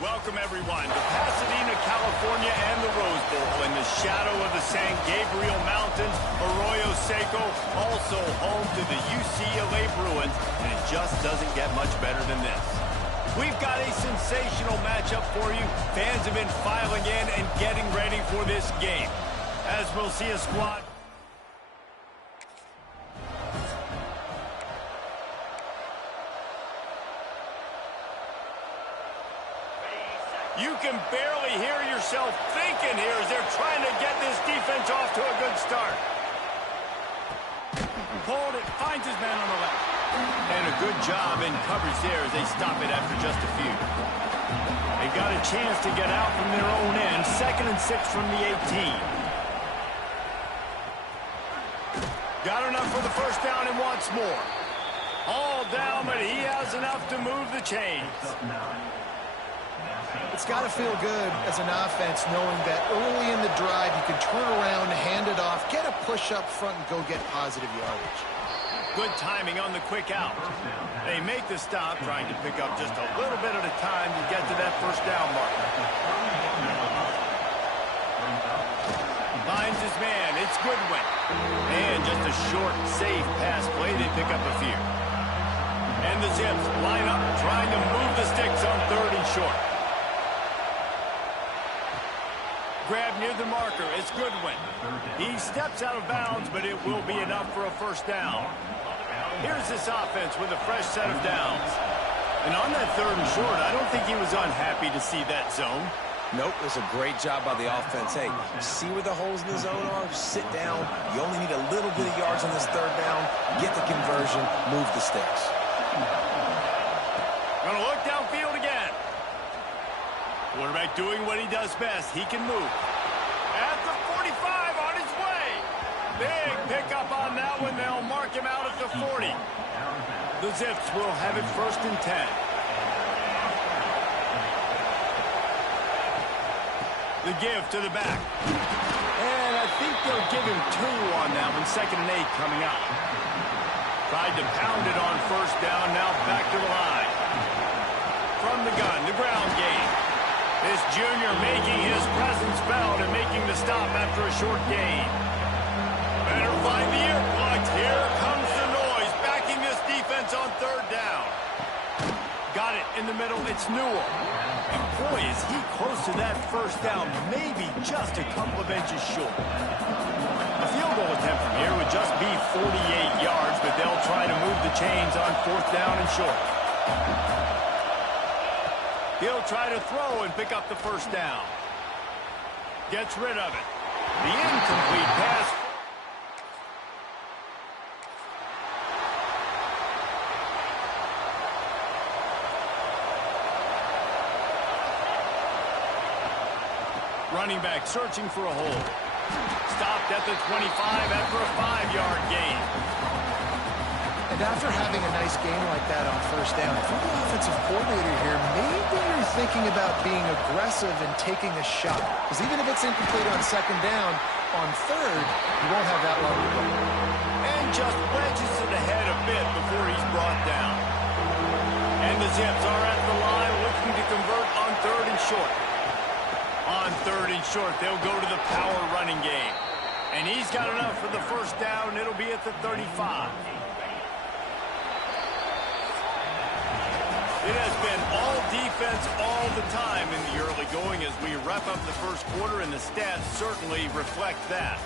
Welcome, everyone, to Pasadena, California, and the Rose Bowl in the shadow of the San Gabriel Mountains, Arroyo Seco, also home to the UCLA Bruins, and it just doesn't get much better than this. We've got a sensational matchup for you. Fans have been filing in and getting ready for this game, as we'll see a squad. You can barely hear yourself thinking here as they're trying to get this defense off to a good start. Pulled it, finds his man on the left. And a good job in coverage there as they stop it after just a few. They got a chance to get out from their own end. 2nd and 6 from the 18. Got enough for the first down and wants more. All down, but he has enough to move the chains. It's got to feel good as an offense knowing that early in the drive you can turn around, hand it off, get a push up front, and go get positive yardage. Good timing on the quick out. They make the stop, trying to pick up just a little bit at a time to get to that first down mark. Finds his man. It's Goodwin. And just a short, safe pass play. They pick up a few. And the Zips line up, trying to move the sticks on 3rd and short. Grab near the marker. It's Goodwin. He steps out of bounds, but it will be enough for a first down. Here's this offense with a fresh set of downs. And on that 3rd and short, I don't think he was unhappy to see that zone. Nope, it was a great job by the offense. Hey, see where the holes in the zone are? Sit down. You only need a little bit of yards on this 3rd down. Get the conversion. Move the sticks. Gonna look downfield again. Quarterback doing what he does best. He can move. At the 45, on his way. Big pickup on that one. They'll mark him out at the 40. The Zips will have it 1st and 10. The give to the back. And I think they'll give him 2 on that one. 2nd and 8 coming up. Tried to pound it on 1st down. Now back to the line. From the gun, the ground game. This junior making his presence felt and making the stop after a short gain. Better find the ear plugs. Here comes the noise, backing this defense on 3rd down. Got it in the middle. It's Newell. And boy, is he close to that first down, maybe just a couple of inches short. A field goal attempt from here would just be 48 yards, but they'll try to move the chains on 4th down and short. He'll try to throw and pick up the first down. Gets rid of it. The incomplete pass. Running back searching for a hole. Stopped at the 25 after a 5-yard gain. And after having a nice game like that on 1st down, if you're the offensive coordinator here, maybe you're thinking about being aggressive and taking a shot. Because even if it's incomplete on 2nd down, on 3rd, you won't have that long to go. And just wedges it ahead a bit before he's brought down. And the Zips are at the line looking to convert on 3rd and short. On 3rd and short, they'll go to the power running game. And he's got enough for the first down, and it'll be at the 35. It has been all defense all the time in the early going as we wrap up the first quarter, and the stats certainly reflect that.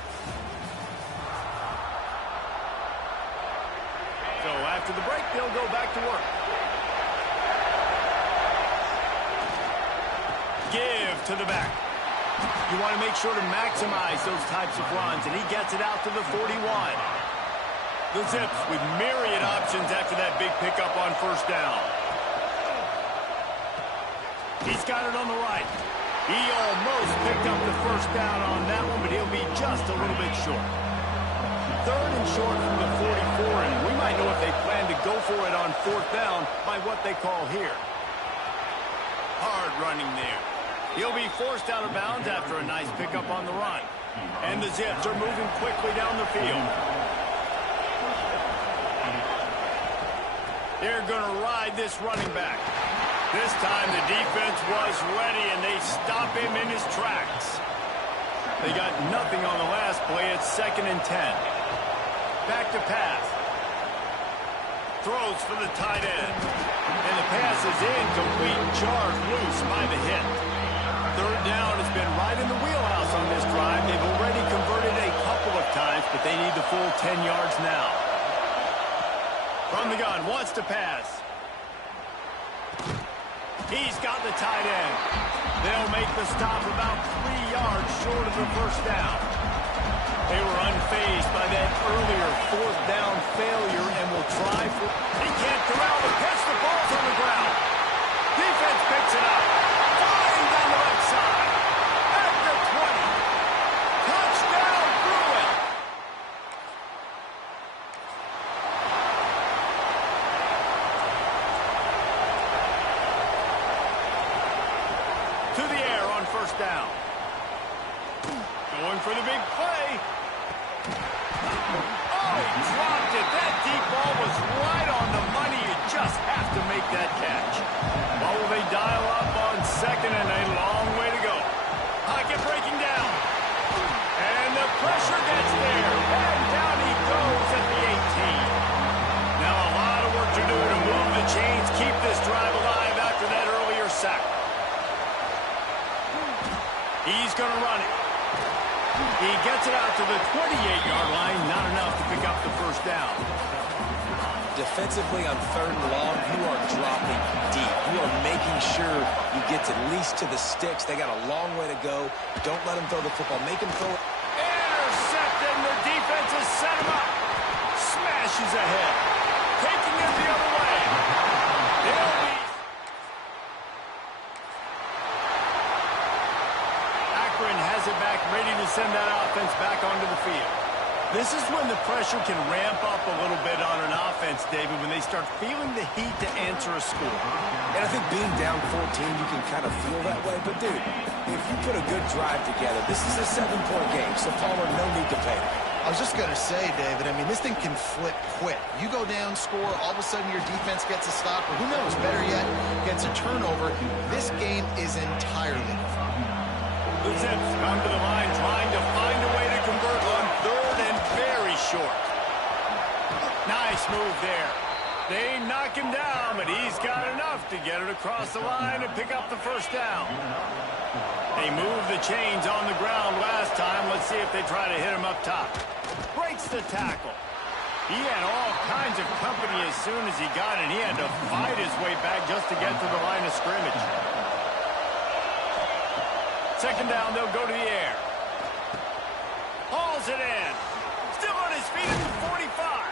So after the break, they'll go back to work. Give to the back. You want to make sure to maximize those types of runs, and he gets it out to the 41. The Zips with myriad options after that big pickup on 1st down. He's got it on the right. He almost picked up the first down on that one, but he'll be just a little bit short. 3rd and short from the 44, and we might know if they plan to go for it on 4th down by what they call here. Hard running there. He'll be forced out of bounds after a nice pickup on the run. And the Zips are moving quickly down the field. They're going to ride this running back. This time the defense was ready, and they stop him in his tracks. They got nothing on the last play. It's 2nd and 10. Back to pass. Throws for the tight end. And the pass is incomplete. Jarred loose by the hit. 3rd down has been right in the wheelhouse on this drive. They've already converted a couple of times, but they need the full 10 yards now. From the gun, wants to pass. He's got the tight end. They'll make the stop about 3 yards short of the 1st down. They were unfazed by that earlier 4th down failure and will try for... He can't corral the pitch. The ball's on the ground. Defense picks it up. Flying down the left side. At the 20. Touchdown, Bruin. To the air on 1st down. Going for the big play. Oh, he dropped it. That deep ball was right on the money. You just have to make that catch. What will they dial up on 2nd and a long way to go? Pocket breaking down. And the pressure gets there. And down he goes at the 18. Now a lot of work to do to move the chains, keep this drive alive after that earlier sack. He's going to run it. He gets it out to the 28-yard line. Not enough to pick up the 1st down. Defensively on 3rd and long, you are dropping deep. You are making sure you get at least to the sticks. They got a long way to go. Don't let them throw the football. Make them throw it. Intercepted. The defense has set him up. Smashes ahead. Taking it the other way. They'll be... Akron has it back, ready to send that offense back onto the field. This is when the pressure can ramp up a little bit on an offense, David, when they start feeling the heat to answer a score. And I think being down 14, you can kind of feel that way. But, dude, if you put a good drive together, this is a 7-point game, so Palmer, no need to panic. I was just going to say, David, I mean, this thing can flip quick. You go down, score, all of a sudden your defense gets a stop, or who knows, better yet, gets a turnover. This game is entirely different. The Zips come to the line trying to find a way to convert on 3rd and very short. Nice move there. They knock him down, but he's got enough to get it across the line and pick up the 1st down. They moved the chains on the ground last time. Let's see if they try to hit him up top. Breaks the tackle. He had all kinds of company as soon as he got it. He had to fight his way back just to get to the line of scrimmage. 2nd down, they'll go to the air. Hauls it in. Still on his feet at the 45.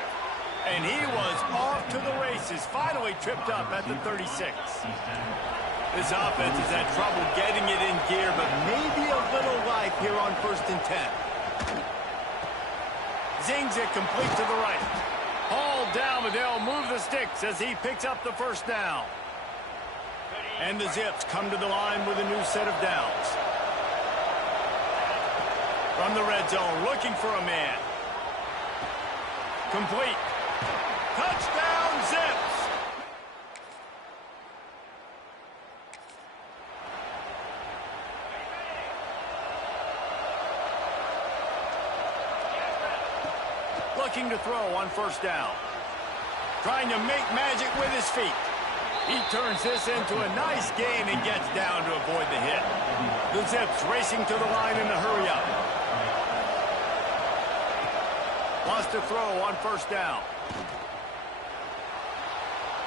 And he was off to the races. Finally tripped up at the 36. This offense has had trouble getting it in gear, but maybe a little life here on 1st and 10. Zings it complete to the right. Hauled down, but they'll move the sticks as he picks up the 1st down. And the Zips come to the line with a new set of downs. From the red zone, looking for a man. Complete. Touchdown, Zips! Looking to throw on 1st down. Trying to make magic with his feet. He turns this into a nice gain and gets down to avoid the hit. The Zips racing to the line in a hurry up. Wants to throw on 1st down.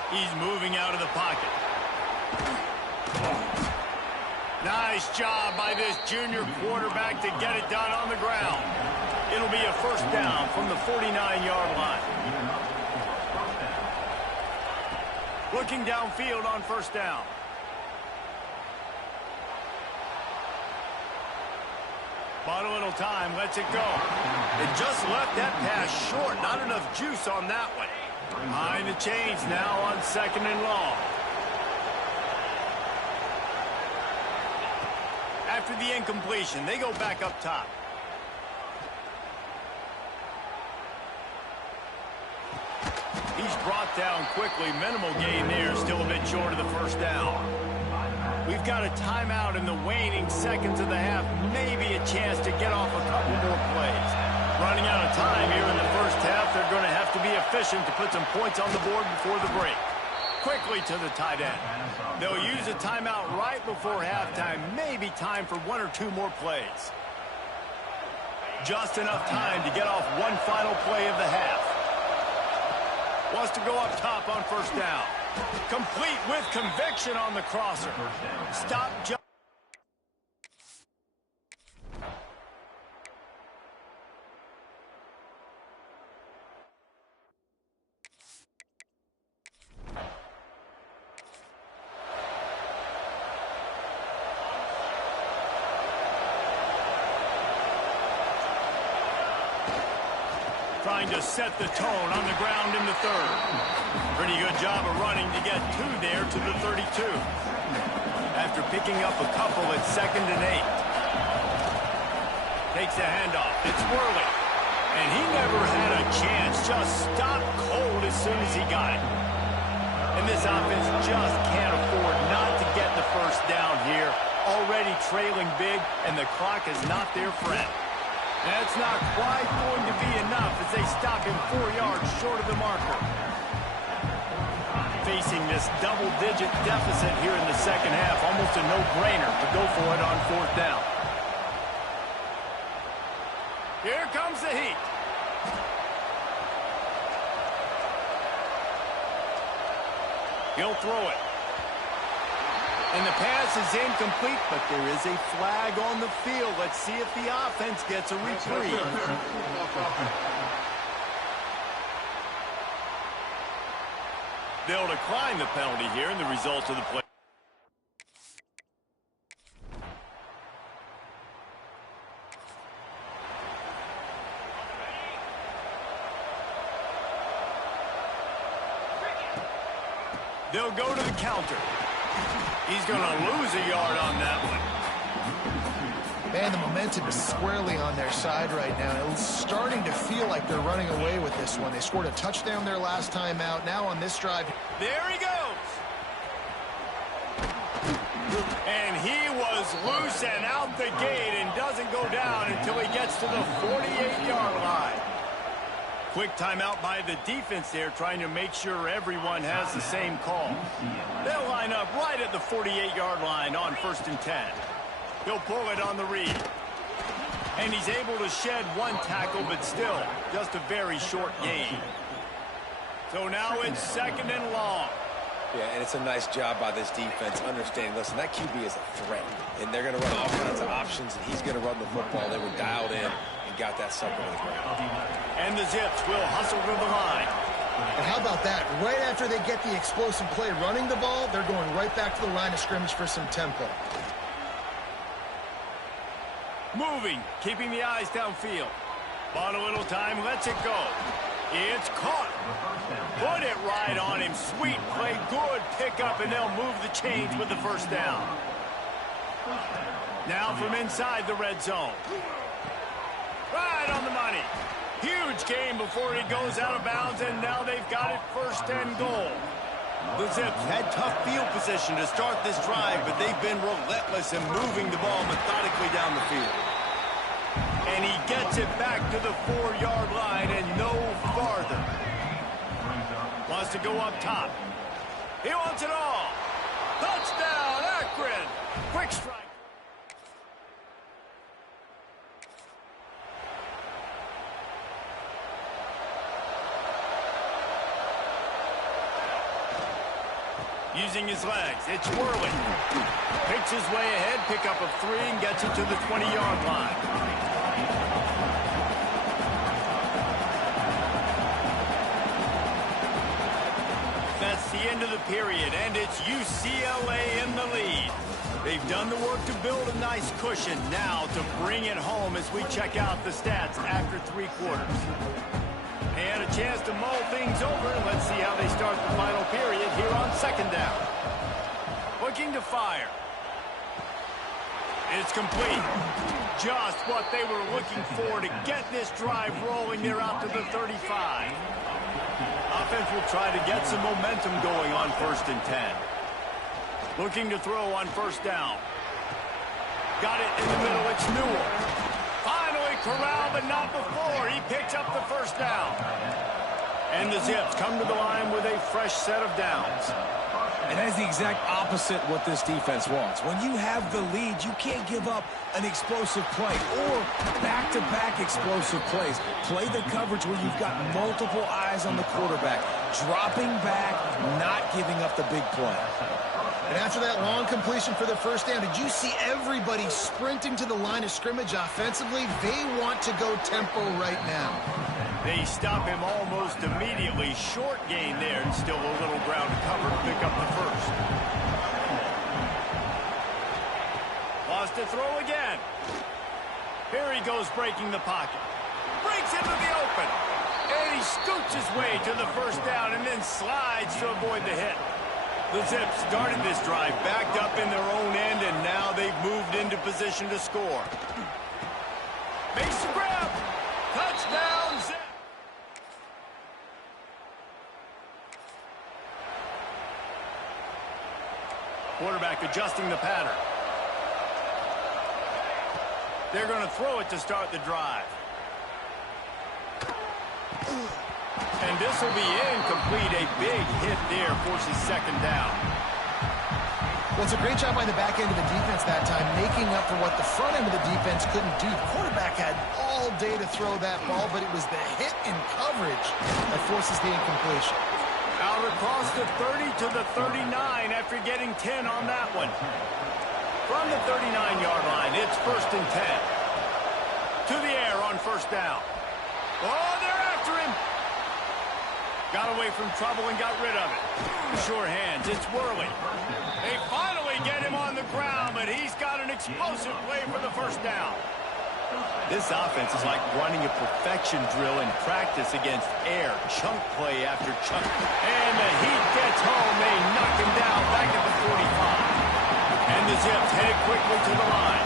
He's moving out of the pocket. Nice job by this junior quarterback to get it done on the ground. It'll be a 1st down from the 49-yard line. Looking downfield on 1st down. Bought a little time, lets it go. It just left that pass short. Not enough juice on that one. Behind the chains now on 2nd and long. After the incompletion, they go back up top. He's brought down quickly. Minimal gain there, still a bit short of the first down. We've got a timeout in the waning seconds of the half. Maybe a chance to get off a couple more plays. Running out of time here in the first half. They're going to have to be efficient to put some points on the board before the break. Quickly to the tight end. They'll use a timeout right before halftime. Maybe time for one or two more plays. Just enough time to get off one final play of the half. Wants to go up top on first down. Complete with conviction on the crosser. Stop just. Trying to set the tone on the ground in the third. Pretty good job of running to get two there to the 32. After picking up a couple at 2nd and 8. Takes a handoff. It's Worley. And he never had a chance. Just stopped cold as soon as he got it. And this offense just can't afford not to get the first down here. Already trailing big, and the clock is not their friend. That's not quite going to be enough as they stop him 4 yards short of the marker. Facing this double-digit deficit here in the second half, almost a no-brainer to go for it on 4th down. Here comes the heat. He'll throw it. And the pass is incomplete, but there is a flag on the field. Let's see if the offense gets a reprieve. They'll decline the penalty here, and the result of the play. They'll go to the counter. He's going to lose a yard on that one. Man, the momentum is squarely on their side right now. It's starting to feel like they're running away with this one. They scored a touchdown their last time out. Now on this drive. There he goes. And he was loose and out the gate and doesn't go down until he gets to the 48-yard line. Quick timeout by the defense there, trying to make sure everyone has the same call. They'll line up right at the 48-yard line on 1st and 10. He'll pull it on the read. And he's able to shed one tackle, but still just a very short gain. So now it's 2nd and long. Yeah, and it's a nice job by this defense understanding, listen, that QB is a threat. And they're going to run all kinds of options, and he's going to run the football. They were dialed in and got that sucker to the ground. And the Zips will hustle to the line. And how about that? Right after they get the explosive play running the ball, they're going right back to the line of scrimmage for some tempo. Moving, keeping the eyes downfield. Bought a little time, lets it go. It's caught. Put it right on him. Sweet play, good pickup, and they'll move the chains with the first down. Now from inside the red zone. Right on the money. Huge gain before he goes out of bounds, and now they've got it 1st and goal. The Zips had tough field position to start this drive, but they've been relentless in moving the ball methodically down the field. And he gets it back to the 4-yard line and no farther. Wants to go up top. He wants it all. Touchdown, Akron. Quick strike. Using his legs, it's Worley. Picks his way ahead, pick up of 3, and gets it to the 20-yard line. That's the end of the period, and it's UCLA in the lead. They've done the work to build a nice cushion. Now to bring it home as we check out the stats after 3 quarters. And a chance to mull things over. Let's see how they start the final period here on 2nd down. Looking to fire. It's complete. Just what they were looking for to get this drive rolling. They're out to the 35. Offense will try to get some momentum going on 1st and 10. Looking to throw on 1st down. Got it in the middle. It's Newell. Finally corralled, but not before. He picks up the 1st down. And the Zips come to the line with a fresh set of downs. And that is the exact opposite what this defense wants. When you have the lead, you can't give up an explosive play or back-to-back explosive plays. Play the coverage where you've got multiple eyes on the quarterback, dropping back, not giving up the big play. And after that long completion for the 1st down, did you see everybody sprinting to the line of scrimmage offensively? They want to go tempo right now. They stop him almost immediately. Short gain there, and still a little ground to cover to pick up the 1st. Lost to throw again. Here he goes breaking the pocket. Breaks into the open. And he scoots his way to the 1st down and then slides to avoid the hit. The Zips started this drive backed up in their own end, and now they've moved into position to score. Makes the grab. Touchdown, Zips. Quarterback adjusting the pattern. They're going to throw it to start the drive. And this will be incomplete. A big hit there forces 2nd down. Well, it's a great job by the back end of the defense that time, making up for what the front end of the defense couldn't do. The quarterback had all day to throw that ball, but it was the hit in coverage that forces the incompletion. Out across the 30 to the 39 after getting 10 on that one. From the 39-yard line, it's 1st and 10. To the air on 1st down. Oh, they're after him. Got away from trouble and got rid of it. Sure hands, it's Worley. They finally get him on the ground, but he's got an explosive play for the 1st down. This offense is like running a perfection drill in practice against air. Chunk play after chunk. And the heat gets home. They knock him down back at the 45. And the Zips headed quickly to the line.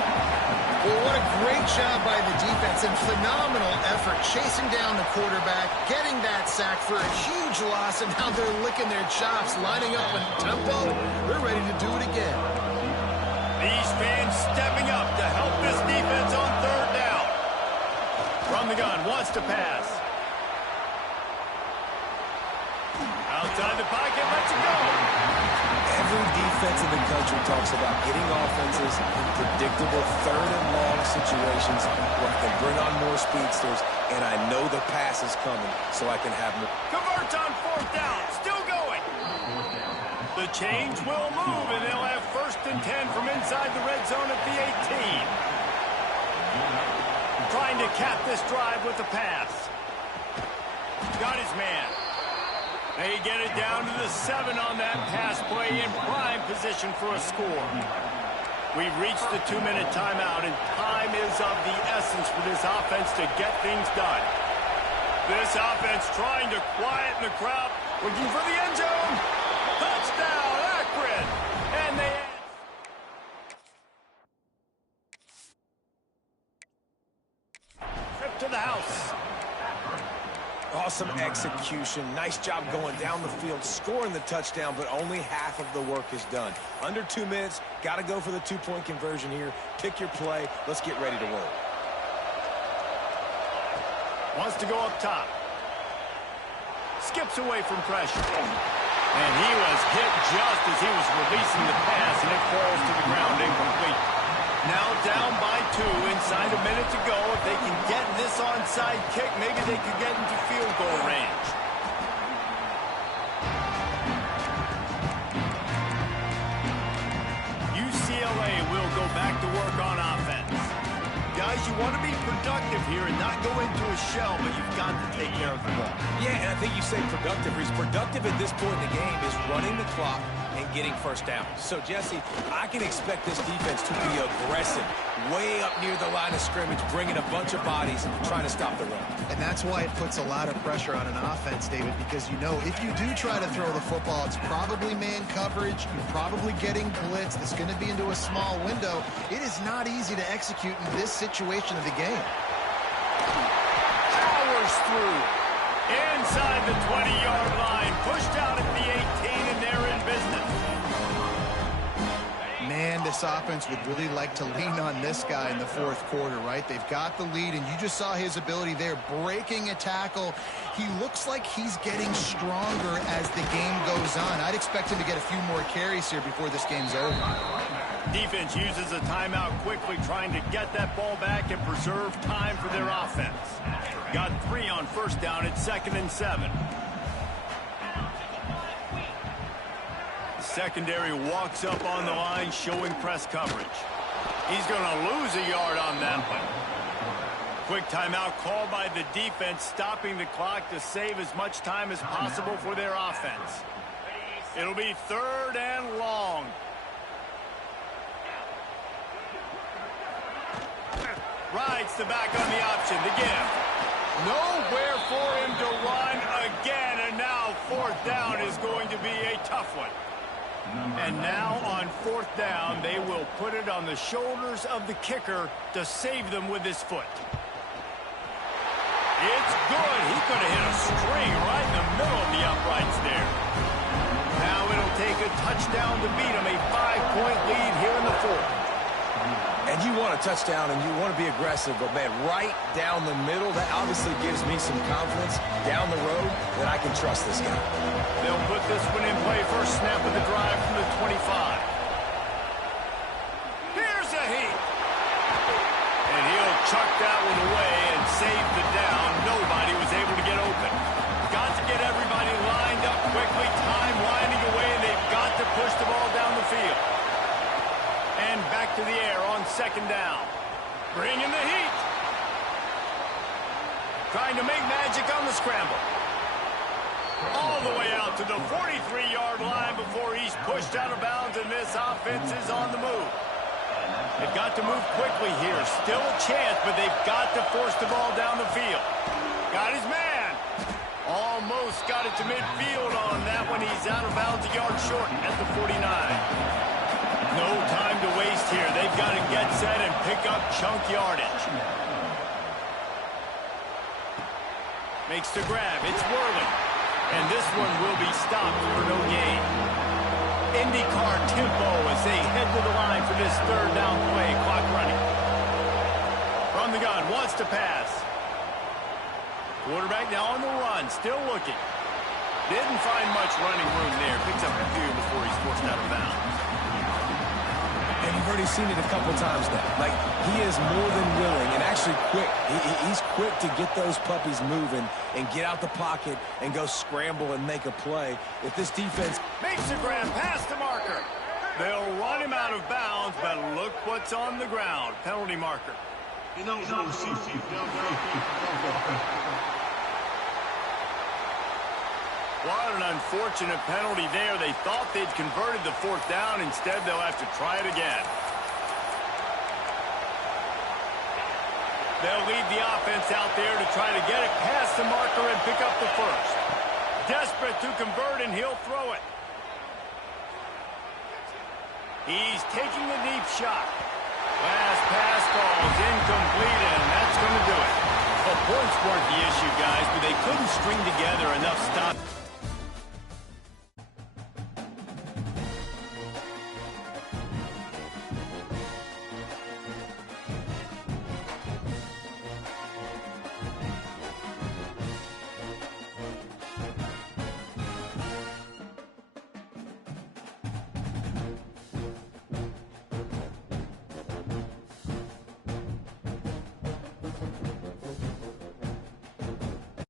Well, what a great job by the defense and phenomenal effort chasing down the quarterback, getting that sack for a huge loss, and now they're licking their chops, lining up in tempo. They're ready to do it again. These fans stepping up to help this defense on 3rd down. From the gun, wants to pass. Outside the pocket, lets it go. Every defense in the country talks about getting offenses in predictable 3rd and long situations where I can bring on more speedsters, and I know the pass is coming, so I can have more. Converts on 4th down, still going. The change will move, and they'll have 1st and 10 from inside the red zone at the 18. Trying to cap this drive with the pass. Got his man. They get it down to the 7 on that pass play in prime position for a score. We've reached the 2-minute timeout, and time is of the essence for this offense to get things done. This offense trying to quieten the crowd, looking for the end zone. Touchdown, Akron! And they trip to the house. Awesome execution. Nice job going down the field, scoring the touchdown, but only half of the work is done. Under 2 minutes, got to go for the 2-point conversion here. Pick your play. Let's get ready to roll. Wants to go up top. Skips away from pressure. And he was hit just as he was releasing the pass, and it falls to the ground incomplete. Now down by 2, inside a minute to go. If they can get this onside kick, maybe they could get into field goal range. UCLA will go back to work on offense. Guys, you want to be productive here and not go into a shell, but you've got to take care of the ball. Yeah, and I think you say productive. He's productive at this point in the game is running the clock and getting 1st down. So, Jesse, I can expect this defense to be aggressive, way up near the line of scrimmage, bringing a bunch of bodies, trying to stop the run. And that's why it puts a lot of pressure on an offense, David, because you know if you do try to throw the football, it's probably man coverage, you're probably getting blitz, it's going to be into a small window. It is not easy to execute in this situation of the game. Powers through. Inside the 20-yard line, pushed out at the 18, and they're in business. Man, this offense would really like to lean on this guy in the fourth quarter, right? They've got the lead, and you just saw his ability there, breaking a tackle. He looks like he's getting stronger as the game goes on. I'd expect him to get a few more carries here before this game's over. Defense uses a timeout quickly, trying to get that ball back and preserve time for their offense. Got 3 on first down at 2nd and 7. Secondary walks up on the line, showing press coverage. He's going to lose a yard on that one. Quick timeout called by the defense, stopping the clock to save as much time as possible for their offense. It'll be 3rd and long. Rides the back on the option, the give. Nowhere for him to run again, and now 4th down is going to be a tough one. And now on 4th down, they will put it on the shoulders of the kicker to save them with his foot. It's good. He could have hit a string right in the middle of the uprights there. Now it'll take a touchdown to beat him, a 5-point lead here in the 4th. And you want a touchdown and you want to be aggressive, but, man, right down the middle, that obviously gives me some confidence down the road that I can trust this guy. They'll put this one in play. First snap of the drive from the 25. Here's a heat. And he'll chuck that one away and save the down. Nobody was able to get open. Got to get everybody lined up quickly. Time winding away, and they've got to push the ball down the field. And back to the air on 2nd down. Bring in the heat. Trying to make magic on the scramble. All the way out to the 43-yard line before he's pushed out of bounds, and this offense is on the move. They've got to move quickly here. Still a chance, but they've got to force the ball down the field. Got his man. Almost got it to midfield on that one. He's out of bounds a yard short at the 49. No time to waste here. They've got to get set and pick up chunk yardage. Makes the grab. It's whirling. And this one will be stopped for no gain. IndyCar tempo as they head to the line for this 3rd down play. Clock running. From the gun, wants to pass. Quarterback now on the run, still looking. Didn't find much running room there. Picks up a few before he's forced out of bounds. And you've already seen it a couple times now. Like, he is more than willing and actually quick. He's quick to get those puppies moving and get out the pocket and go scramble and make a play. If this defense makes a grab past the marker, they'll run him out of bounds, but look what's on the ground. Penalty marker. What an unfortunate penalty there. They thought they'd converted the 4th down. Instead, they'll have to try it again. They'll lead the offense out there to try to get it past the marker and pick up the first. Desperate to convert, and he'll throw it. He's taking the deep shot. Last pass falls incomplete, and that's going to do it. Well, points weren't the issue, guys, but they couldn't string together enough stops.